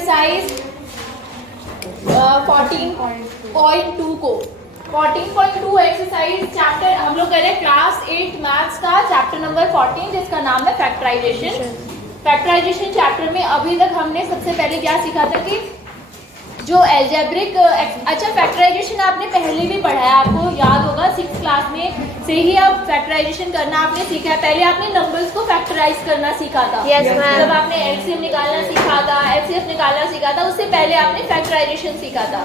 Exercise 14.2 को 14.2 exercise chapter हम लोग कर रहे हैं क्लास 8 मैथ्स का चैप्टर नंबर 14 जिसका नाम है फैक्टराइजेशन। फैक्टराइजेशन चैप्टर में अभी तक हमने सबसे पहले क्या सीखा था कि जो एल्जेब्रिक फैक्टराइजेशन आपने पहले भी पढ़ा है, आपको याद होगा 6th क्लास में से ही अब फैक्टराइजेशन करना आपने सीखा है। पहले आपने नंबर्स को फैक्टराइज करना सीखा था, जब आपने एलसीएम निकालना सीखा था, एचसीएफ निकालना सीखा था, उससे पहले आपने फैक्टराइजेशन सीखा था।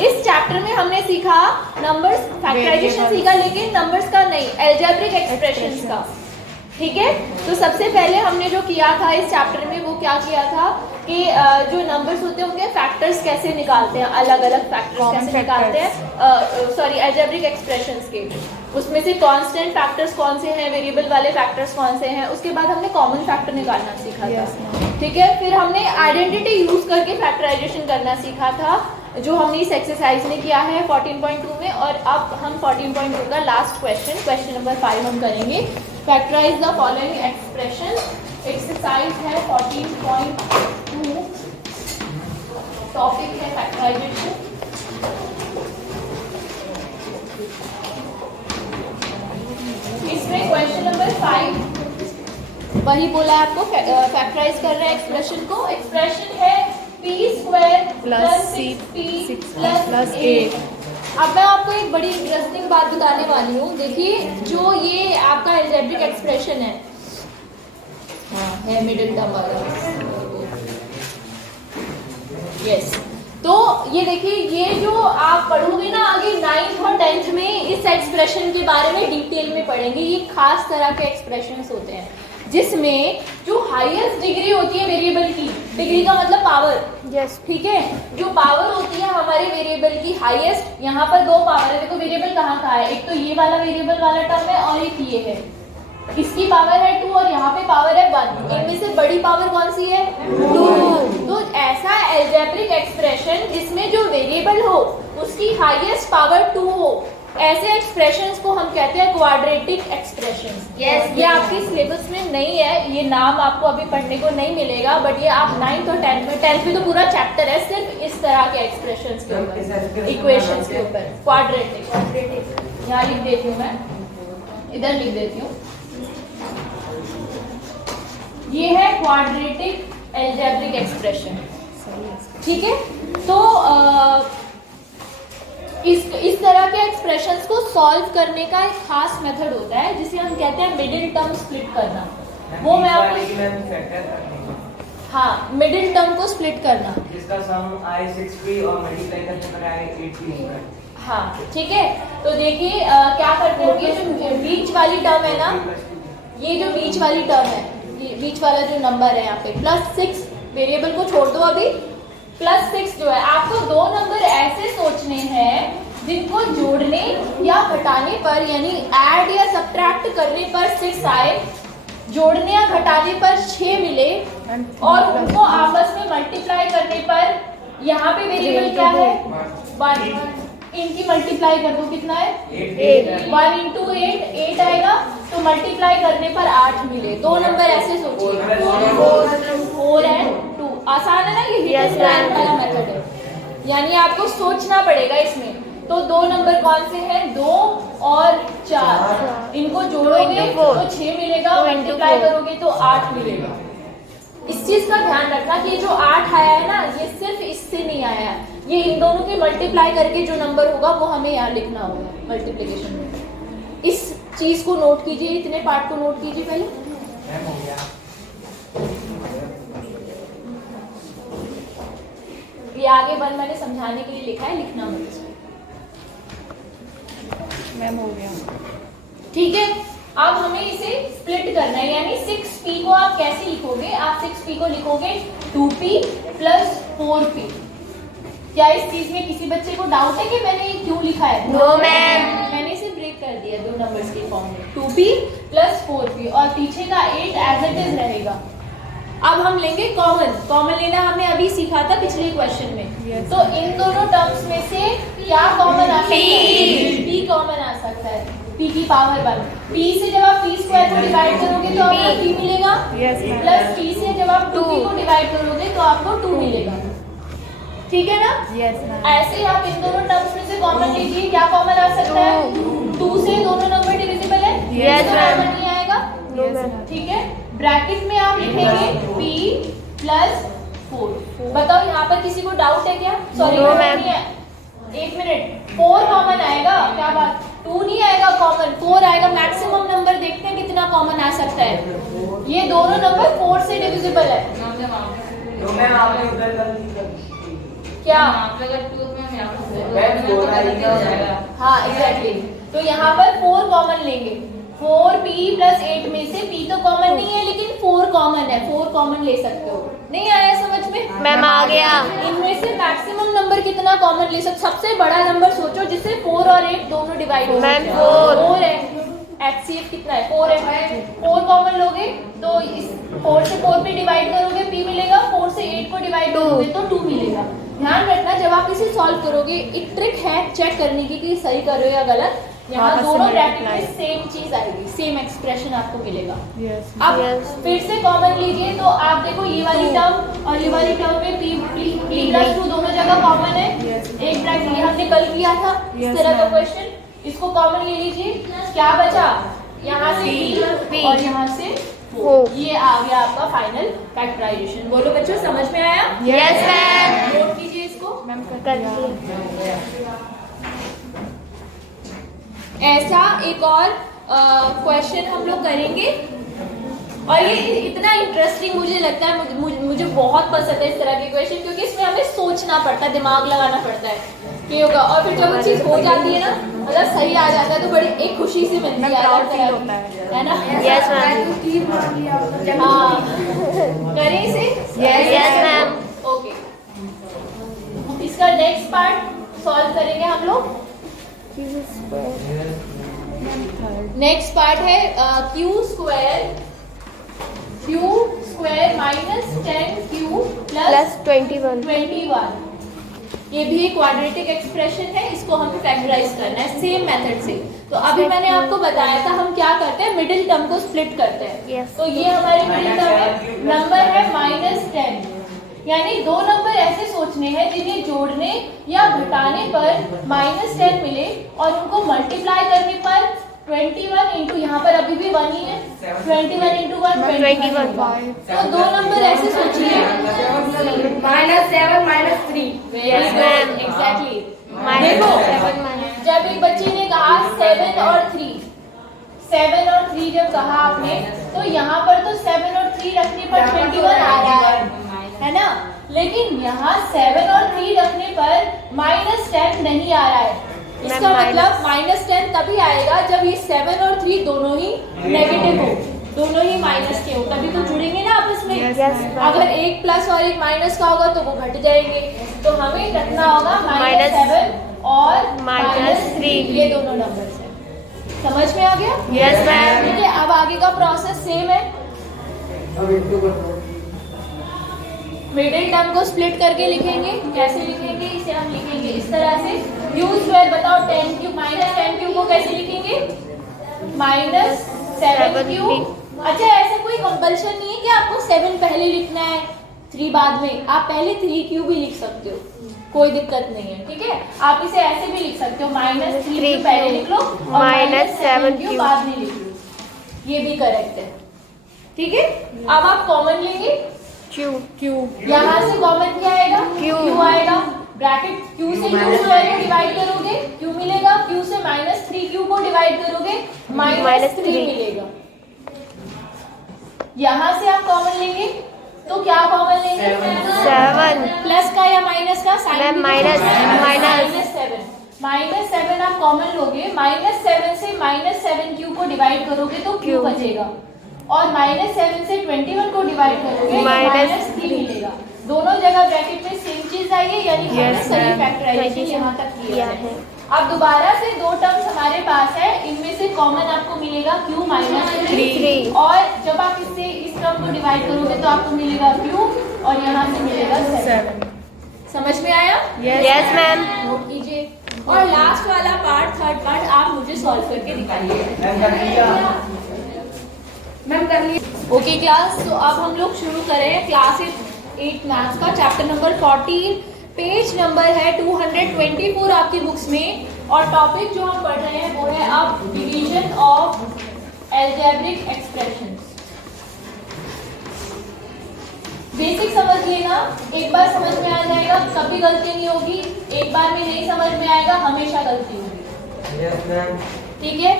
इस चैप्टर में हमने सीखा नंबर्स फैक्टराइजेशन सीखा, लेकिन नंबर्स का नहीं, एल्जेब्रिक एक्सप्रेशंस का। ठीक है, तो सबसे पहले हमने जो किया था इस चैप्टर में वो क्या किया था कि जो नंबर्स होते हैं उनके फैक्टर्स कैसे निकालते हैं, अलग अलग फैक्टर्स कैसे निकालते हैं, एल्जेब्रिक एक्सप्रेशंस के, उसमें से कांस्टेंट फैक्टर्स कौन से हैं, वेरिएबल वाले फैक्टर्स कौन से हैं। उसके बाद हमने कॉमन फैक्टर निकालना सीखा था। ठीक है, फिर हमने आइडेंटिटी यूज करके फैक्टराइजेशन करना सीखा था, जो हमने इस एक्सरसाइज में किया है 14.2 में। और अब हम 14.2 का लास्ट क्वेश्चन नंबर 5 हम करेंगे। Factorise the following expression. Exercise है 14.2, टॉपिक है फैक्टराइजेशन। इसमें क्वेश्चन नंबर 5 वही बोला है आपको, फैक्टराइज कर रहे हैं एक्सप्रेशन को। एक्सप्रेशन है p² प्लस 6p प्लस 8। अब मैं आपको एक बड़ी इंटरेस्टिंग बात बताने वाली हूँ। देखिए, जो ये आपका एल्जेब्रिक एक्सप्रेशन है मिडिल टर्म वाला, यस। तो ये देखिए, ये जो आप पढ़ोगे ना आगे 9th और 10th में, इस एक्सप्रेशन के बारे में डिटेल में पढ़ेंगे। ये खास तरह के एक्सप्रेशंस होते हैं जिसमें जो हाईएस्ट डिग्री होती है वेरिएबल की, डिग्री का मतलब पावर, यस, ठीक है, जो पावर होती है हमारे वेरिएबल की हाईएस्ट, यहाँ पर 2 पावर है। देखो वेरिएबल कहाँ कहाँ है, एक तो ये वाला वेरिएबल वाला टर्म है और एक ये है, इसकी पावर है 2 और यहाँ पे पावर है 1। इनमें से बड़ी पावर कौन सी है? 2। तो ऐसा एल्जेब्रिक एक्सप्रेशन जिसमें जो वेरिएबल हो उसकी हाईएस्ट पावर 2 हो, ऐसे एक्सप्रेशंस को हम कहते हैं क्वाड्रेटिक एक्सप्रेशंस। ये आपकी सिलेबस में नहीं है, ये नाम आपको अभी पढ़ने को नहीं मिलेगा, बट ये आप 9th और 10th में तो पूरा चैप्टर है सिर्फ इस तरह के एक्सप्रेशंस के ऊपर, इक्वेशंस के ऊपर। क्वाड्रेटिक यहाँ लिख देती हूँ, मैं इधर लिख देती हूँ, ये है क्वाड्रेटिक एल्जेब्रिक एक्सप्रेशन। ठीक है, तो इस तरह के एक्सप्रेशंस को सॉल्व करने का एक खास मेथड होता है जिसे हम कहते हैं मिडिल टर्म स्प्लिट करना। वो मैं आपको, हाँ, मिडिल टर्म को स्प्लिट करना, जिसका सम आई 6p और मल्टीप्लाई करने पर आएगा 8p होगा। हाँ, ठीक है। तो देखिए क्या करते हैं, ये जो बीच वाली टर्म है ना, ये जो बीच वाली टर्म है, ये बीच वाला जो नंबर है यहाँ पे +6, वेरिएबल को छोड़ दो अभी, +6 जो है, आपको 2 नंबर ऐसे सोचने हैं जिनको जोड़ने या घटाने पर, यानी ऐड या सब्ट्रैक्ट करने पर 6 आए, जोड़ने या घटाने पर 6 मिले, और उनको आपस में मल्टीप्लाई करने पर यहाँ पे वेरिएबल क्या है 1, इनकी मल्टीप्लाई कर दो, कितना है 8, 1 × 8 आएगा, तो मल्टीप्लाई करने पर 8 मिले। 2 नंबर ऐसे सोचिए, 4 एंड 2। आसान है ना, ये हिट स्क्वायर वाला मेथड है, यानी आपको सोचना पड़ेगा इसमें। तो 2 नंबर कौन से हैं, 2 और 4, इनको जोड़ोगे तो 6 मिलेगा, मल्टीप्लाई करोगे तो 8 मिलेगा। इस चीज का ध्यान रखना कि जो 8 आया है ना, ये सिर्फ इससे नहीं आया है, ये इन दोनों के मल्टीप्लाई करके जो नंबर होगा वो हमें यहाँ लिखना होगा मल्टीप्लिकेशन में। इस चीज को नोट कीजिए, इतने पार्ट को नोट कीजिए पहले। ये आगे 1 मैंने समझाने के लिए लिखा है, लिखना मत इसमें। मैम हो गया, ठीक है। अब हमें इसे स्प्लिट करना है, यानी 6p को आप कैसे लिखोगे, आप 6p को लिखोगे 2p प्लस 4p। क्या इस चीज में किसी बच्चे को डाउट है कि मैंने ये क्यों लिखा है? नो मैम, मैंने इसे ब्रेक कर दिया 2 नंबर्स के फॉर्म में, 2p प्लस 4p, और पीछे का 8 एज इट इज रहेगा। अब हम लेंगे कॉमन लेना हमने अभी सीखा था पिछले क्वेश्चन में। तो इन दोनों टर्म्स में से क्या कॉमन आ सकता है? p कॉमन आ सकता है। p की पावर 1। p से जब आप p स्क्वायर को डिवाइड करोगे तो आपको 3 मिलेगा, प्लस p से जब आप 2p को डिवाइड करोगे तो आपको 2 मिलेगा। ठीक है ना? ऐसे ही आप इन दोनों टर्म्स में से कॉमन लीजिए। क्या कॉमन आ सकता है? 2 से दोनों नंबर डिविजिबल है, कॉमन नहीं आएगा। ठीक है, ब्रैकेट में आप लिखेंगे p प्लस 4। बताओ यहाँ पर किसी को डाउट है क्या? सॉरी नहीं है, एक मिनट। 4 कॉमन आएगा, क्या बात? 2 नहीं आएगा कॉमन, 4 आएगा। मैक्सिमम नंबर देखते हैं कितना कॉमन आ सकता है। ये दोनों नंबर 4 से डिविजिबल है। क्या? हाँ एग्जैक्टली। तो यहाँ पर 4 कॉमन लेंगे। 4p प्लस 8 में से p तो कॉमन नहीं है लेकिन 4 कॉमन है, 4 कॉमन ले सकते हो। नहीं आया समझ में? मैम आ गया। इनमें से मैक्सिमम नंबर कितना कॉमन ले सकते? सबसे बड़ा नंबर सोचो जिससे 4 और 8 दोनों डिवाइड हो। मैम 4 है। HCF कितना है? 4 है। 4 कॉमन लोगे तो इस 4 से 4 पे डिवाइड करोगे p मिलेगा, 4 से 8 को डिवाइड करोगे तो 2 मिलेगा। ध्यान रखना जब आप इसे सॉल्व करोगे, एक ट्रिक है चेक करने की कि सही कर रहे हो या गलत। यहाँ दोनों ब्रैकेट में सेम चीज आएगी, सेम एक्सप्रेशन आपको मिलेगा। अब फिर से कॉमन लीजिए तो आप देखो ये वाली टर्म और ये वाली टर्म में p प्लस 2 दोनों जगह कॉमन है। एक ब्रैकेट ये हमने कल किया था इस तरह का क्वेश्चन, इसको कॉमन ले लीजिए। क्या बचा? यहाँ से p और यहाँ से 4। ये आ गया आपका फाइनल फैक्टराइजेशन। बोलो बच्चों समझ में आया? Yes ma'am. नोट कीजिए इसको। मैम कर दिया। ऐसा एक और क्वेश्चन हम लोग करेंगे और ये इतना इंटरेस्टिंग मुझे लगता है, मुझे बहुत पसंद है इस तरह के क्वेश्चन, क्योंकि इसमें हमें सोचना पड़ता है, दिमाग लगाना पड़ता है कि होगा। और फिर जब वो चीज़ हो जाती है ना, मतलब सही आ जाता है तो बड़ी एक खुशी सी मिलती है ना? Yes ma'am. हाँ करें इसे? Yes ma'am. ओके, इसका नेक्स्ट पार्ट सॉल्व करेंगे हम लोग। नेक्स्ट पार्ट है Q square minus 10q plus 21। ये भी एक क्वाड्रेटिक एक्सप्रेशन है, इसको हमें फैक्टराइज करना है सेम मेथड से। तो अभी मैंने आपको बताया था हम क्या करते हैं, मिडिल टर्म को स्प्लिट करते हैं। तो ये हमारी मिडिल टर्म है, नंबर है -10। यानी दो नंबर ऐसे सोचने हैं जिन्हें जोड़ने या घटाने पर -10 मिले और उनको मल्टीप्लाई करने पर 21 इंटू, यहाँ पर अभी भी 1 ही है, 21 इंटू 1 21। तो दो नंबर ऐसे सोचिए, -7 -3। एग्जैक्टली। देखो जब एक बच्चे ने कहा 7 और 3 जब कहा आपने, तो यहाँ पर तो 7 और 3 रखने पर 21 आ रहा है ना? लेकिन यहाँ 7 और 3 रखने पर -10 नहीं आ रहा है। इसका मतलब -10 तभी आएगा जब ये 7 और 3 दोनों ही नेगेटिव हो, दोनों ही माइनस के हो, तभी तो जुड़ेंगे ना आपस में। अगर एक प्लस और एक माइनस का होगा तो वो घट जाएंगे। तो हमें रखना होगा -7 और -3, ये दोनों नंबर है। समझ में आ गया? Yes ma'am. ठीक है, अब आगे का प्रोसेस सेम है। मिडिल टर्म को स्प्लिट करके लिखेंगे। कैसे लिखेंगे? इसे हम लिखेंगे इस तरह से, क्यू स्क्वायर। बताओ 10q -10q को कैसे लिखेंगे? -7q। अच्छा, ऐसे कोई कंपल्शन नहीं है कि आपको 7 पहले लिखना है 3 बाद में। आप पहले 3q भी लिख सकते हो, कोई दिक्कत नहीं है। ठीक है, आप इसे ऐसे भी लिख सकते हो, -3q पहले लिख लो और -7q बाद में लिख लो, ये भी करेक्ट है। ठीक है, अब आप कॉमन लेंगे Q। यहाँ से कॉमन क्या आएगा? Q आएगा। ब्रैकेट Q से Q स्क्वायर को डिवाइड करोगे Q मिलेगा, Q से -3q को डिवाइड करोगे -3 मिलेगा। यहाँ से आप कॉमन लेंगे तो क्या कॉमन लेंगे? 7 प्लस का या माइनस का? साइन -7 आप कॉमन लोगे। -7 से -7q को डिवाइड करोगे तो q बचेगा, और -7 से 21 को डिवाइड करोगे -3 मिलेगा। दोनों जगह ब्रैकेट में सेम चीज आई है, यानी हमने सही फैक्टराइजेशन यहाँ तक किया है। अब दोबारा से दो टर्म्स हमारे पास है, इनमें से कॉमन आपको मिलेगा q -3, और जब आप इससे इस टर्म को डिवाइड करोगे तो आपको मिलेगा q और यहाँ से मिलेगा 7। समझ में आया? Yes ma'am. नोट कीजिए। और लास्ट वाला पार्ट, थर्ड पार्ट आप मुझे सॉल्व करके दिखाइए। मैम कर लिया। मैम कर लिया। ओके क्लास, तो अब हम लोग शुरू करें क्लास 8 मैथ्स का चैप्टर नंबर 14। पेज नंबर है 224 आपकी बुक्स में, और टॉपिक जो हम पढ़ रहे हैं वो है अब division of algebraic expressions. Basic समझ लेना, एक बार समझ में आ जाएगा कभी गलती नहीं होगी, एक बार में नहीं समझ में आएगा हमेशा गलती होगी। Yes ma'am. ठीक है।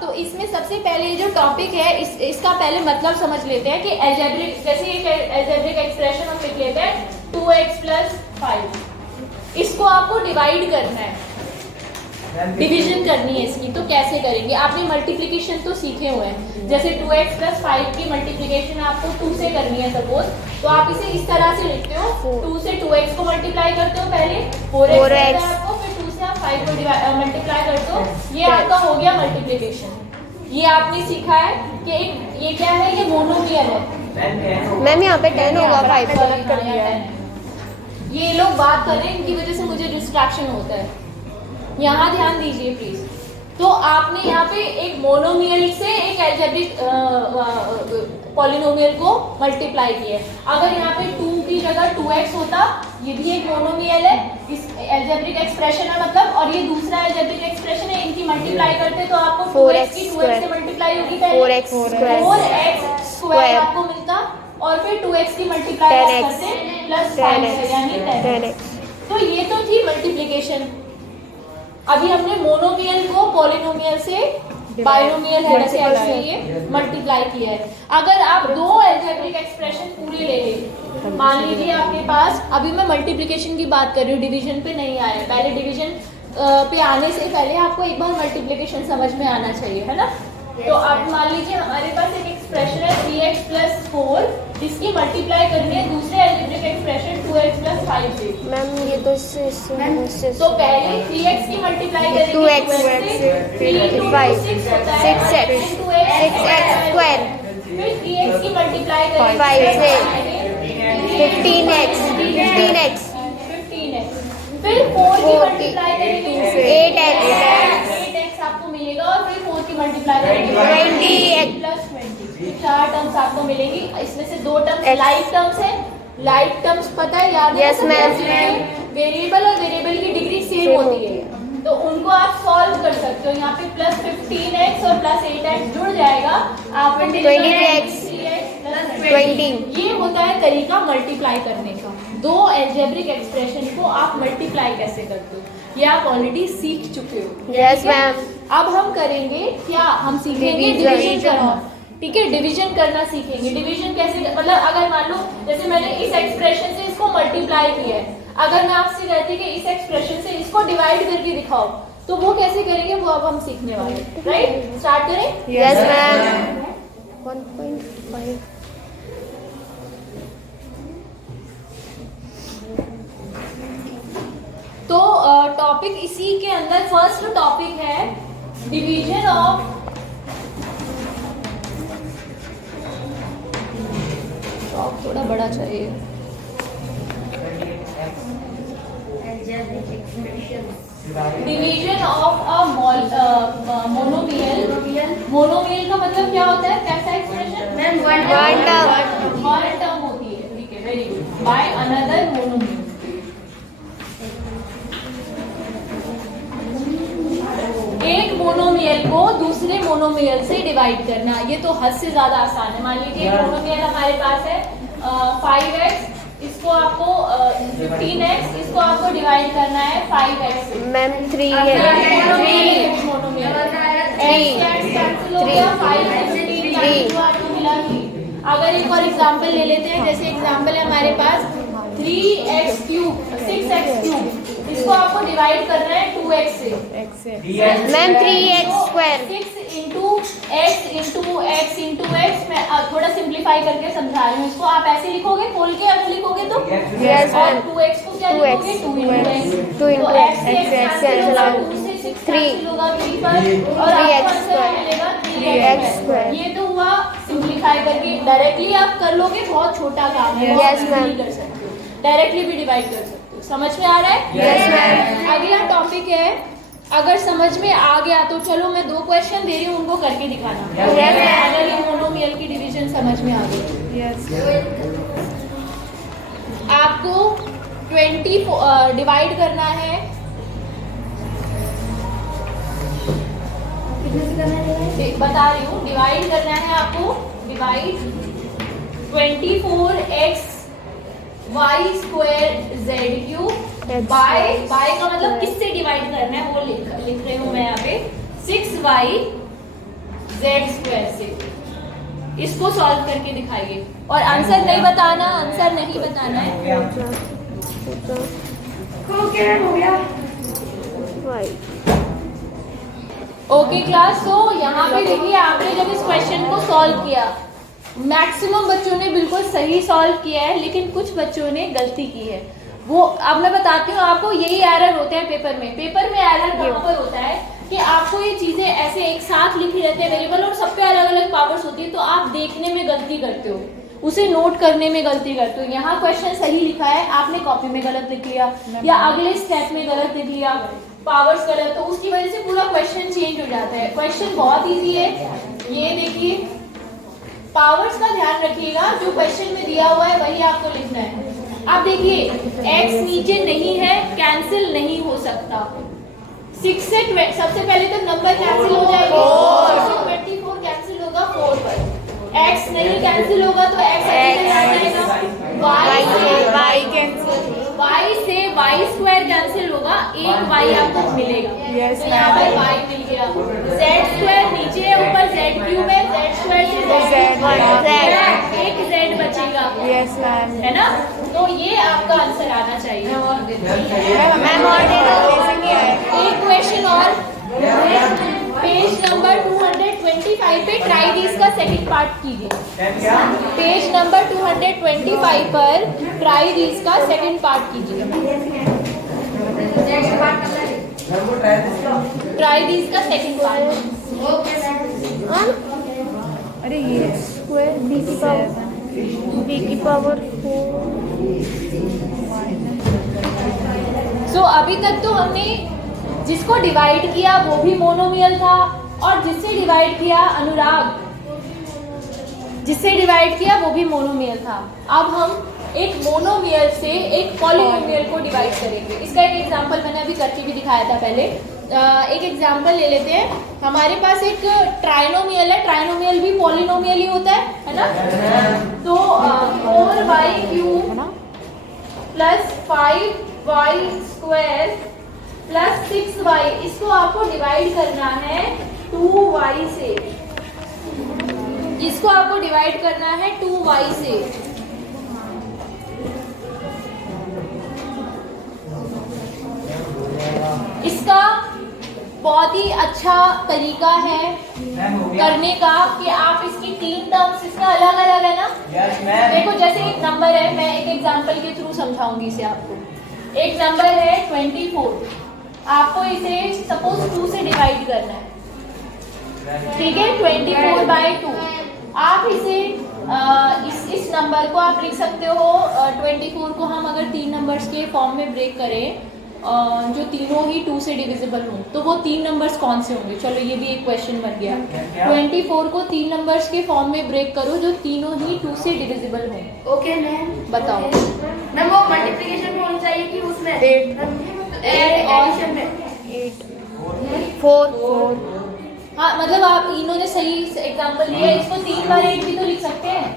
तो इसमें सबसे पहले जो टॉपिक है इसका पहले मतलब समझ लेते हैं कि अलजेब्रिक, जैसे एक अलजेब्रिक एक्सप्रेशन हम लिख लेते हैं 2x + 5, इसको आपको डिवाइड करना है, डिवीजन करनी है इसकी। तो कैसे करेंगे? आपने मल्टीप्लिकेशन तो सीखे हुए हैं, जैसे 2x + 5 की मल्टीप्लिकेशन आपको 2 से करनी है सपोज, तो आप इसे इस तरह से लिखते हो, 2 से 2x को मल्टीप्लाई करते हो पहले, 4x आपको, फिर 2 से आप 5 को मल्टीप्लाई करते हो, ये आपका हो गया मल्टीप्लिकेशन। ये आपने सीखा है कि ये क्या है, ये मोनोमियल है। मैम यहाँ पे 10 होगा, 5 गलत कर दिया है। ये लोग बात कर रहे हैं, इनकी वजह से मुझे डिस्ट्रैक्शन होता है, यहाँ ध्यान दीजिए प्लीज। तो आपने यहाँ पे एक मोनोमियल से एक अलजेब्रिक पॉलिनोमियल को मल्टीप्लाई किया है। अगर यहाँ पे 2 की जगह 2x होता, ये भी एक मोनोमियल है, इस अलजेब्रिक एक्सप्रेशन है मतलब, और ये दूसरा अलजेब्रिक एक्सप्रेशन है, इनकी मल्टीप्लाई करते तो आपको 2x की 2x से मल्टीप्लाई होगी पहले, 4x स्क्वायर आपको मिलता, और फिर 2x की मल्टीप्लाई करते +5 यानी 10x। तो ये तो थी मल्टीप्लिकेशन। अभी हमने मोनोमियल को पॉलिनोमियल से, बाइनोमियल है वैसे ये मल्टीप्लाई किया है। अगर आप दो अलजेब्रिक एक्सप्रेशन पूरे ले लें, मान लीजिए आपके पास, अभी मैं मल्टीप्लिकेशन की बात कर रही हूँ, डिवीजन पे नहीं आया, पहले डिवीजन पे आने से पहले आपको एक बार मल्टीप्लिकेशन समझ में आना चाहिए, है ना। तो आप मान लीजिए हमारे पास एक एक्सप्रेशन है 3x + 4, जिसकी मल्टीप्लाई करनी है दूसरे अलजेब्रिक एक्सप्रेशन 2x + 5 से। मैम ये तो इससे तो पहले 3x की मल्टीप्लाई करेंगे 2x से, 3 × 5 6 होता है, 6x 6x² फिर 3x की मल्टीप्लाई करेंगे 5 से 15x 15x 15x, फिर 4 की मल्टीप्लाई करेंगे 8x आपको मिलेगा, और फिर 4 की मल्टीप्लाई करेंगे 20x +20, 4 टर्म्स आपको मिलेंगी। इसमें से 2 टर्म्स लाइक टर्म्स है, लाइक टर्म्स पता है, याद है? Yes, ma'am. वेरिएबल और वेरिएबल की डिग्री सेम होती है, तो उनको आप सॉल्व कर सकते हो। यहाँ पे +15x और +8x जुड़ जाएगा, आप 23x 20। ये होता है तरीका मल्टीप्लाई करने का। दो अलजेब्रिक एक्सप्रेशन को आप मल्टीप्लाई कैसे करते हो, ये आप ऑलरेडी सीख चुके हो। Yes ma'am. अब हम करेंगे क्या, हम सीखेंगे डिवीजन करना। ठीक है, डिवीजन करना सीखेंगे। डिवीजन कैसे, मतलब अगर मान लो जैसे मैंने इस एक्सप्रेशन से इसको मल्टीप्लाई किया है, अगर मैं आपसे कहती कि इस एक्सप्रेशन से इसको डिवाइड करके दिखाओ, तो वो कैसे करेंगे, वो अब हम सीखने वाले हैं। राइट, स्टार्ट करें। Yes ma'am. 1.5 तो टॉपिक इसी के अंदर फर्स्ट टॉपिक है डिवीजन ऑफ थोड़ा बड़ा चाहिए। Division of a monomial. Monomial का मतलब क्या होता है, कैसा एक्सप्रेशन? वन टर्म होती है। ठीक है, very good. By another monomial, एक मोनोमियल को दूसरे मोनोमियल से डिवाइड करना, ये तो हद से ज्यादा आसान है। मान लीजिए मोनोमियल हमारे पास है 5x, इसको आपको 15x, इसको आपको डिवाइड करना है 5x से। मैम 3 है, 3 मोनोमियल 3 कैंसिल हो गया, 5 से 15 तो आपको मिला 3। अगर एक और एग्जांपल ले लेते हैं, जैसे एग्जांपल है हमारे पास 3x³ 6x³, इसको आपको डिवाइड करना है 2x से। Ma'am 3x²। 6x मैं थोड़ा सिंप्लीफाई करके समझा रही हूँ इसको। आप ऐसे लिखोगे, खोल के अगर लिखोगे तो Yes, और ma'am. 2x को क्या लिखोगे, 2 2 तो x x cancel होगा, out 2 से 6 3 cancel होगा 3 पर, और आपको आंसर मिलेगा 3x²। ये तो हुआ सिंप्लीफाई करके। डायरेक्टली आप कर लोगे, बहुत छोटा काम है, Yes, ma'am. कर सकते हो, डायरेक्टली भी डिवाइड कर सकते हो। समझ में आ रहा है? Yes, ma'am. अगला टॉपिक है, अगर समझ में आ गया तो चलो मैं 2 क्वेश्चन दे रही हूँ, उनको करके दिखाना। Yes, ma'am. अगर ये मोनोमियल की डिवीजन समझ में आ गई। आपको 20 डिवाइड करना है, बता रही हूँ, डिवाइड करना है आपको। Divide 24x y square Z cube by का मतलब किससे डिवाइड करना है वो लिख रही हूँ मैं यहाँ पे, 6y जेड स्क्वायर से। इसको सॉल्व करके दिखाइए और आंसर नहीं बताना, आंसर नहीं बताना है। ओके क्लास, तो यहाँ पे देखिए आपने जब इस क्वेश्चन को सॉल्व किया, मैक्सिमम बच्चों ने बिल्कुल सही सॉल्व किया है, लेकिन कुछ बच्चों ने गलती की है। वो अब मैं बताती हूँ आपको, यही एरर होता है पेपर में। पेपर में एरर कहाँ पर होता है कि आपको ये चीजें ऐसे एक साथ लिखी रहते हैं वेरिएबल और सब पे अलग अलग पावर्स होती है, तो आप देखने में गलती करते हो, उसे नोट करने में गलती करते हो। यहाँ क्वेश्चन सही लिखा है, आपने कॉपी में गलत लिख लिया या अगले स्टेप में गलत लिख लिया, पावर्स गलत, तो उसकी वजह से पूरा क्वेश्चन चेंज हो जाता है। क्वेश्चन बहुत इजी है, ये देखिए, पावर्स का ध्यान रखिएगा, जो क्वेश्चन में दिया हुआ है वही आपको लिखना है। अब देखिए x नीचे नहीं है, कैंसिल नहीं हो सकता। 6 से सबसे पहले तो नंबर कैंसिल हो जाएगा, 24 कैंसिल होगा 4 पर, x नहीं कैंसिल होगा तो x y से y स्क्वायर कैंसिल होगा, एक y आपको मिलेगा। तो यहाँ पर y मिल गया। z स्क्वायर नीचे है, ऊपर z क्यूब है, z स्क्वायर से एक z बचेगा, है ना? तो ये आपका आंसर आना चाहिए। एक क्वेश्चन और, पेज नंबर 225 पे ट्राई दिस का सेकंड पार्ट कीजिए। पेज नंबर 225 पर ट्राई दिस का सेकंड पार्ट कीजिए। ट्राई दिस का सेकंड पार्ट। अरे ये स्क्वायर b की पावर 4। सो अभी तक तो हमने जिसको डिवाइड किया वो भी मोनोमियल था, और जिससे डिवाइड किया अनुराग, जिससे डिवाइड किया वो भी मोनोमियल था। अब हम एक मोनोमियल से एक पॉलिनोमियल को डिवाइड करेंगे। इसका एक एग्जांपल मैंने अभी करके भी दिखाया था पहले। एक एग्जांपल ले लेते हैं। हमारे पास एक ट्राइनोमियल है, ट्राइनोमियल भी पॉलिनोमियल ही होता है ना? तो 4y³ plus 5y square plus 6y, इसको आपको डिवाइड करना है 2y से। इसको आपको डिवाइड करना है 2y से। इसका बहुत ही अच्छा तरीका है करने का कि आप इसकी 3 टर्म्स, इसका अलग अलग है ना? देखो जैसे एक नंबर है, मैं एक एग्जांपल के थ्रू समझाऊंगी इसे आपको। एक नंबर है 24, आपको इसे सपोज 2 से डिवाइड करना है, ठीक है? 24/2। आप इसे इस नंबर को आप लिख सकते हो, 24 को हम अगर 3 नंबर्स के फॉर्म में ब्रेक करें जो तीनों ही 2 से डिविजिबल हों, तो वो 3 नंबर्स कौन से होंगे? चलो ये भी एक क्वेश्चन बन गया। 24 को 3 नंबर्स के फॉर्म में ब्रेक करो जो तीनों ही 2 से डिविजिबल हों। ओके मैम, बताओ मैम वो मल्टीप्लिकेशन में होनी चाहिए कि उसमें 8 एडिशन में 4 हाँ, मतलब आप इन्होंने सही एग्जांपल दिया, इसको 3 बार 8 भी तो लिख सकते हैं,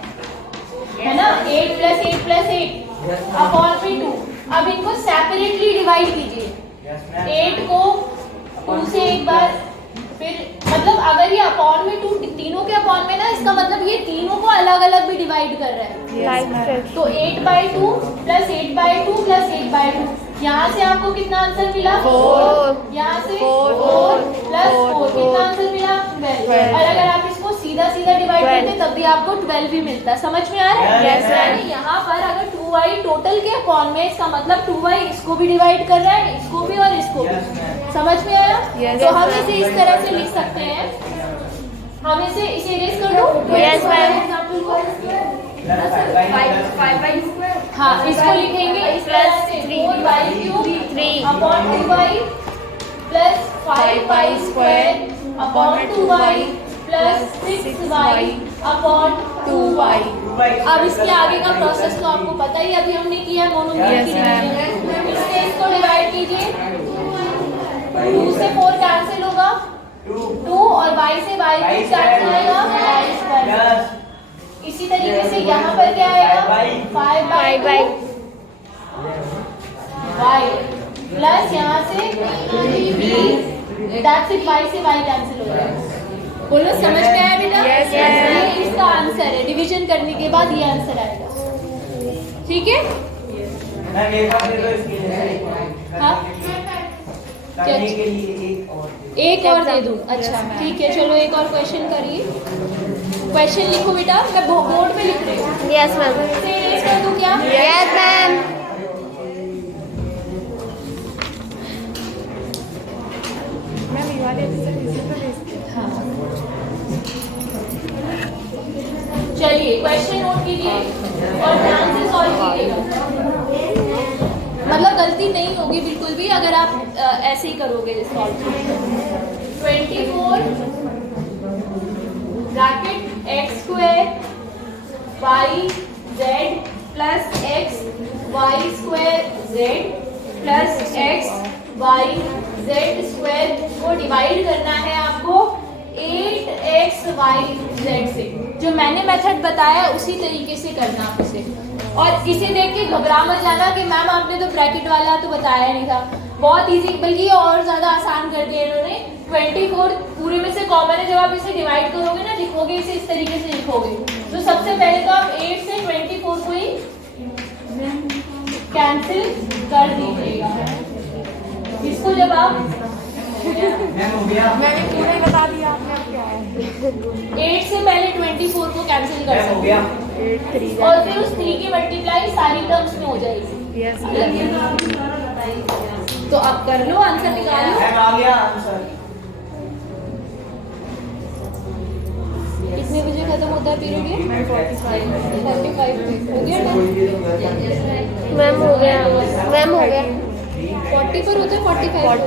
है ना? 8 + 8 + 8 अपॉन में 2। अब इनको सेपरेटली डिवाइड कीजिए। 8 को 2 से एक बार, फिर मतलब अगर ये अपॉन में 2 तीनों के अपॉन में ना, इसका मतलब ये तीनों को अलग अलग भी डिवाइड कर रहा है। तो 8/2 + 8/2 + 8/2, यहाँ से आपको कितना आंसर मिला? 4। यहाँ से 4 + 4 कितना आंसर मिला? 12। और अगर आप इसको सीधा सीधा डिवाइड करते तब भी आपको 12 भी मिलता है। समझ में आ रहा है? यानी यहाँ पर अगर 2y टोटल के अपॉन में, इसका मतलब 2y इसको भी डिवाइड कर रहा है, इसको भी और इसको भी। समझ में आया? तो हम इसे इस तरह से लिख सकते हैं। हम इसे इरेज कर दो। Yes, ma'am. एग्जांपल को हाँ, इसको लिखेंगे इस तरह से 4y³ 3 upon 2y plus 5y square upon 2y plus 6y upon 2y। अब इसके आगे का प्रोसेस तो आपको पता ही, अभी हमने किया मोनोमियल Yes, की ma'am. डिवीजन। इससे इसको डिवाइड कीजिए, 2 से 4 कैंसिल होगा, 2 और y से y कैंसिल आएगा, y स्क्वायर। इसी तरीके से यहाँ पर क्या आएगा, 5/2 y प्लस यहाँ से 3b, दैट्स इट, y से y कैंसिल हो जाएगा। बोलो समझ में आया बेटा? Yes, ये ma'am. इसका आंसर है, डिवीजन करने के बाद ये आंसर आएगा। ठीक है? मैम एक और दे दो इसके लिए। हाँ? करने के लिए एक और। एक और दे दूँ? अच्छा ठीक है, चलो एक और क्वेश्चन करिए। क्वेश्चन लिखो बेटा, मैं बोर्ड पे लिख रही हूँ। यस मैम इसे erase कर दूँ क्या? यस मैम हाँ। चलिए क्वेश्चन नोट कीजिए और ध्यान से सॉल्व कीजिएगा। मतलब गलती नहीं होगी बिल्कुल भी अगर आप ऐसे ही करोगे solve. 24 bracket x² y z plus x y² z plus x y z square को डिवाइड करना है आपको 8xyz से। जो मैंने मेथड बताया उसी तरीके से करना आप उसे। और इसे देख के घबरा मत जाना कि मैम आपने तो ब्रैकेट वाला तो बताया नहीं था। बहुत इजी, बल्कि ये और ज़्यादा आसान कर दिया इन्होंने। 24 पूरे में से कॉमन है, जब आप इसे डिवाइड करोगे ना, लिखोगे इसे इस तरीके से लिखोगे। तो सबसे पहले तो आप 8 से 24 को ही कैंसिल कर दीजिएगा। इसको जब आप मैम हो गया। 8 से पहले 24 को कैंसिल कर मैम हो सकते गया। हैं और फिर उस 3 की मल्टीप्लाई सारी टर्म्स में हो जाएगी। यस तो अब कर लो, आंसर निकालो। मैम आ गया आंसर। कितने बजे खत्म होता है पीरियड ये? 45 हो गया ना? मैम हो गया मैम हो गया 40 पर होता है 45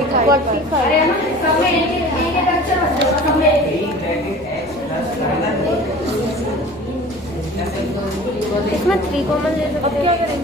इसमें 3 कॉमन ले सकते हैं।